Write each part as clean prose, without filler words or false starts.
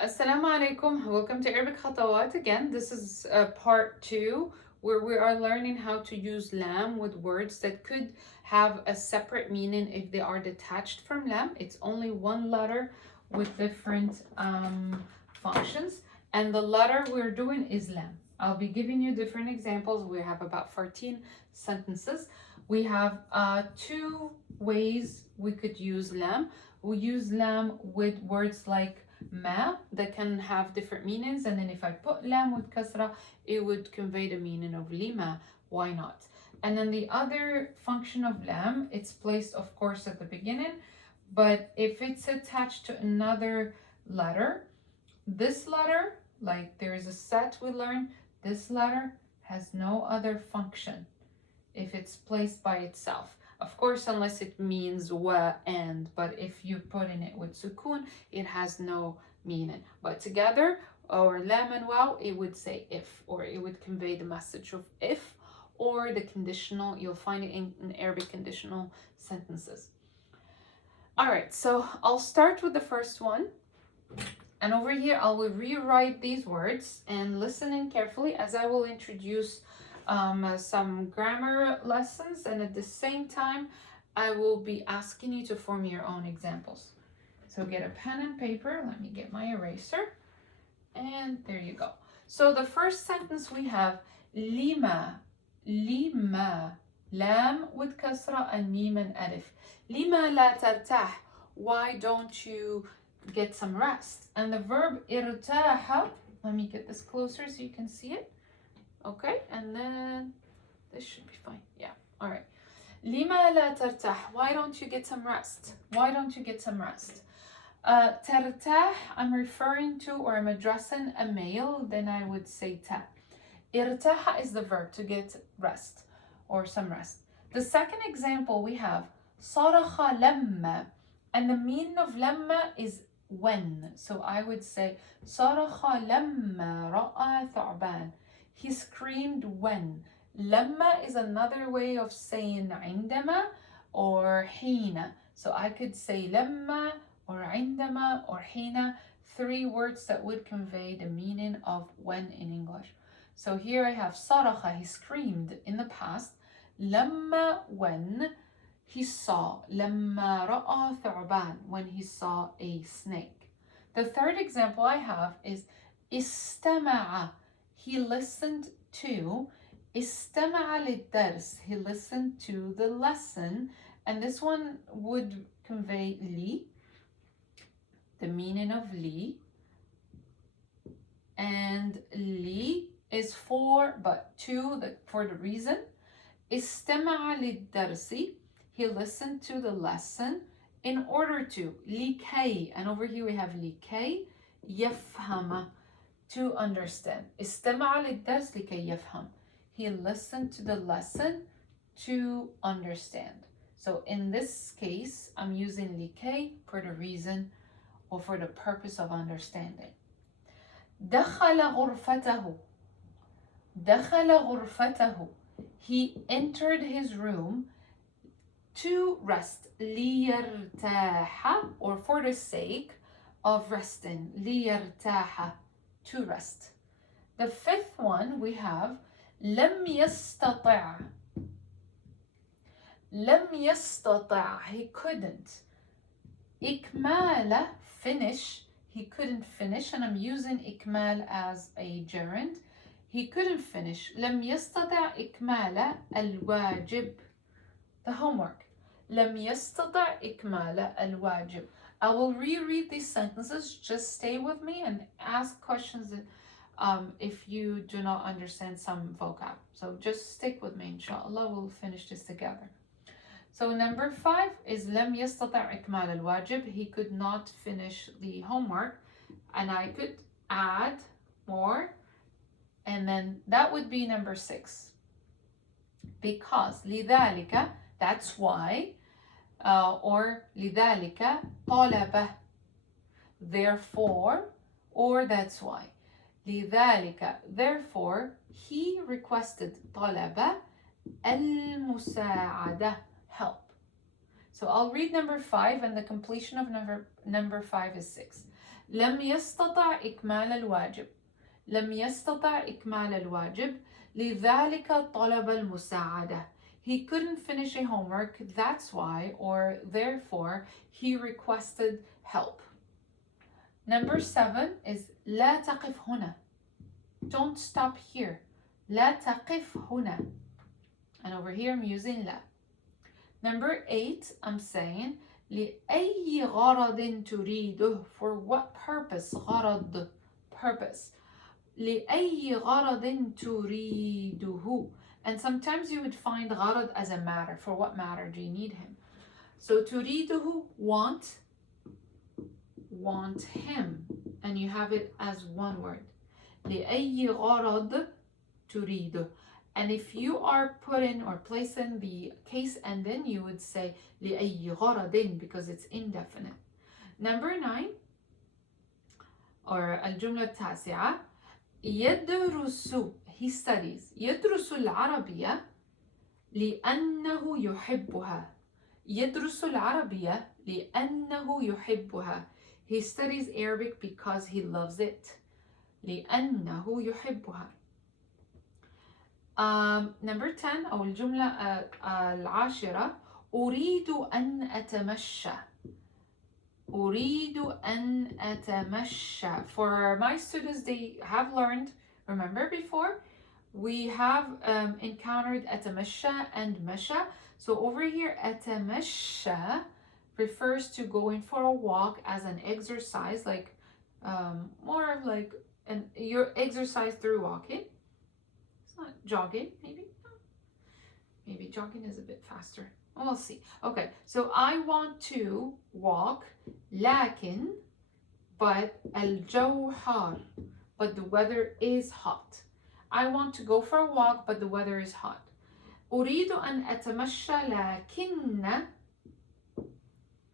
Assalamu alaikum. Welcome to Arabic Khatawaat again. This is part two where we are learning how to use lam with words that could have a separate meaning if they are detached from lam. It's only one letter with different functions, and the letter we're doing is lam. I'll be giving you different examples. We have about 14 sentences. We have two ways we could use lam. We use lam with words like ma that can have different meanings, and then if I put lam with kasra, it would convey the meaning of lima. Why not? And then the other function of lam, it's placed of course at the beginning, but if it's attached to another letter, this letter, like there is a set we learned, this letter has no other function if it's placed by itself. Of course, unless it means wa and, but if you put in it with sukun, it has no meaning. But together, or lam and waw, it would say if, or it would convey the message of if, or the conditional. You'll find it in Arabic conditional sentences. All right, so I'll start with the first one. And over here, I will rewrite these words and listen in carefully as I will introduce some grammar lessons, and at the same time I will be asking you to form your own examples. So get a pen and paper. Let me get my eraser, and there you go. So the first sentence we have lima, lam with kasra and mim and alif. Lima la tartah, why don't you get some rest? And the verb irtaha, let me get this closer so you can see it. Okay, and then this should be fine. Yeah, all right. Lima la tartah, why don't you get some rest? Why don't you get some rest? Tartah, I'm referring to, or I'm addressing a male, then I would say ta. Irtaha is the verb, to get rest or some rest. The second example we have صرخ لما, and the meaning of lamma is when. So I would say صرخ لما رأى ثعبان. He screamed when. Lamma is another way of saying عندما or حين. So I could say lamma or عندما or حين, three words that would convey the meaning of when in English. So here I have صرخ, he screamed in the past. لما, when he saw. لما رأى ثعبان, when he saw a snake. The third example I have is استمع, he listened to. استمع للدرس, he listened to the lesson, and this one would convey li, the meaning of li, and li is for, but to, for the reason. استمع للدرس, he listened to the lesson in order to. لكي, and over here we have لكي يفهم, to understand. استمع للدرس لكي يفهم, he listened to the lesson to understand. So in this case, I'm using لكي for the reason or for the purpose of understanding. دخل غرفته, دخل غرفته, he entered his room to rest. ليرتاح, or for the sake of resting. ليرتاح, to rest. The fifth one we have لم يستطع. لم يستطع, he couldn't. إكمال, finish, he couldn't finish, and I'm using إكمال as a gerund. He couldn't finish. لم يستطع إكمال الواجب, the homework. لم يستطع إكمال الواجب. I will reread these sentences. Just stay with me and ask questions if you do not understand some vocab. So just stick with me, inshallah. We'll finish this together. So number 5 is لم يستطع إكمال الواجب. He could not finish the homework. And I could add more. And then that would be number 6. Because لذلك, that's why, or لذلك طلب, therefore, or that's why. لذلك, therefore, he requested. طلب المساعدة, help. So I'll read number 5, and the completion of number 5 is 6. لم يستطع إكمال الواجب. لم يستطع إكمال الواجب لذلك طلب المساعدة. He couldn't finish a homework, that's why, or therefore, he requested help. Number 7 is لا تقف هنا. Don't stop here. لا تقف هنا. And over here I'm using لا. Number 8, I'm saying لأي غرض تريده. For what purpose? غرض, purpose. لأي غرض تريده. And sometimes you would find غرض as a matter. For what matter do you need him? So تريده, want him. And you have it as one word. لأي غرض تريده. And if you are putting or placing the case and then you would say لأي غرض because it's indefinite. Number 9 or الجملة التاسعة يدرس, he studies. يدرس العربية لأنه يحبها. يدرس العربية لأنه يحبها. He studies Arabic because he loves it. لأنه يحبها. Number 10 أو الجملة العاشرة أريد أن أتمشى. أريد أن أتمشى. For my students, they have learned, remember before, we have encountered أتمشى and مشى. So over here, أتمشى refers to going for a walk as an exercise, like more of like your exercise through walking. It's not jogging, maybe. Maybe jogging is a bit faster. We'll see. Okay, so I want to walk, لكن, but الجو حار, but the weather is hot. I want to go for a walk, but the weather is hot. أريد أن أتمشى لكن,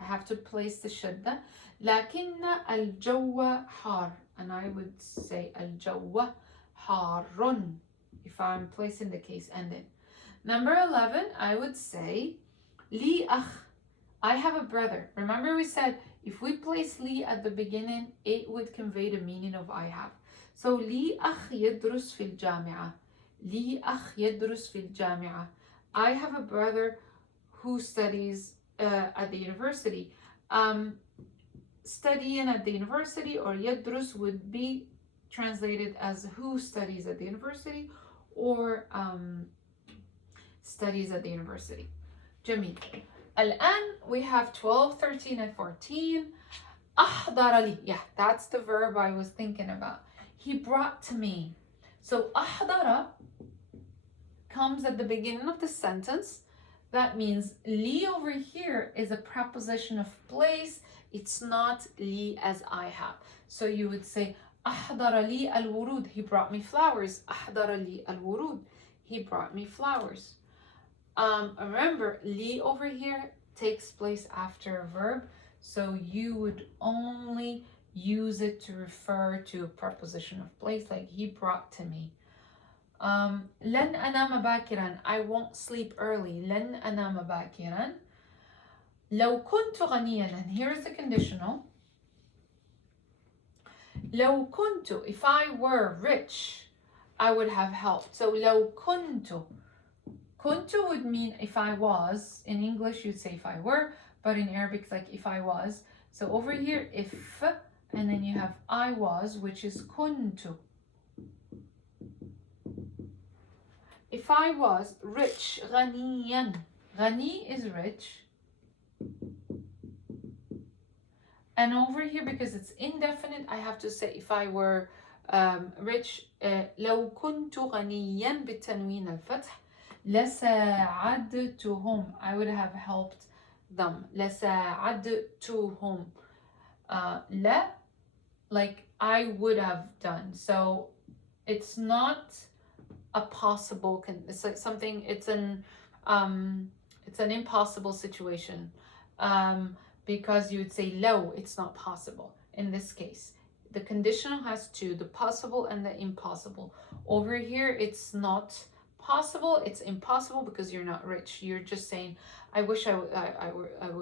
I have to place the شدة, لكن الجو حار, and I would say الجو حار if I'm placing the case ending. Number 11, I would say لي أخ, I have a brother. Remember we said if we place لي at the beginning, it would convey the meaning of I have. So لي أخ يدرس في الجامعة. لي أخ يدرس في الجامعة. I have a brother who studies at the university. Studying at the university or يدرس would be translated as who studies at the university or studies at the university. جميل. الآن we have 12, 13, and 14. أحضر لي. Yeah, that's the verb I was thinking about. He brought to me. So أحضر comes at the beginning of the sentence. That means لي over here is a preposition of place. It's not لي as I have. So you would say أحضر لي الورود. He brought me flowers. أحضر لي الورود. He brought me flowers. Remember, لي over here takes place after a verb. So you would only use it to refer to a preposition of place, like he brought to me. لن أنام باكرا. I won't sleep early. لن أنام باكرا. لو كنت غنيا. And here's the conditional. لو كنت, if I were rich, I would have helped. So لو كنت. كنت would mean if I was. In English, you'd say if I were, but in Arabic, it's like if I was. So over here, if, and then you have I was, which is كنت. If I was rich, غنيا. غني is rich. And over here, because it's indefinite, I have to say if I were rich, لو كنت غنيا بالتنوين الفتح لساعدتهم. I would have helped them. لساعدتهم. لا, like I would have done. So it's not a possible. It's like something. It's an impossible situation. Because you would say low, it's not possible. In this case, the conditional has two, the possible and the impossible. Over here, it's not possible, it's impossible because you're not rich. You're just saying, I wish I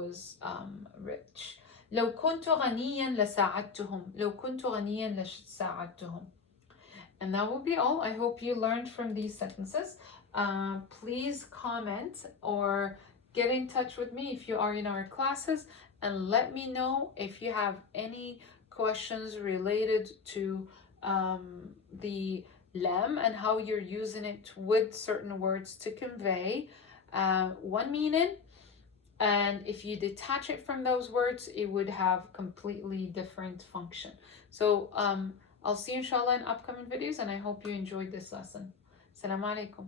was rich. لو كنت غنيا لساعدتهم. لو كنت غنيا لساعدتهم. And that will be all. I hope you learned from these sentences. Please comment or get in touch with me if you are in our classes, and let me know if you have any questions related to the lam and how you're using it with certain words to convey one meaning. And if you detach it from those words, it would have completely different function. So I'll see you inshallah in upcoming videos, and I hope you enjoyed this lesson. Assalamu alaikum.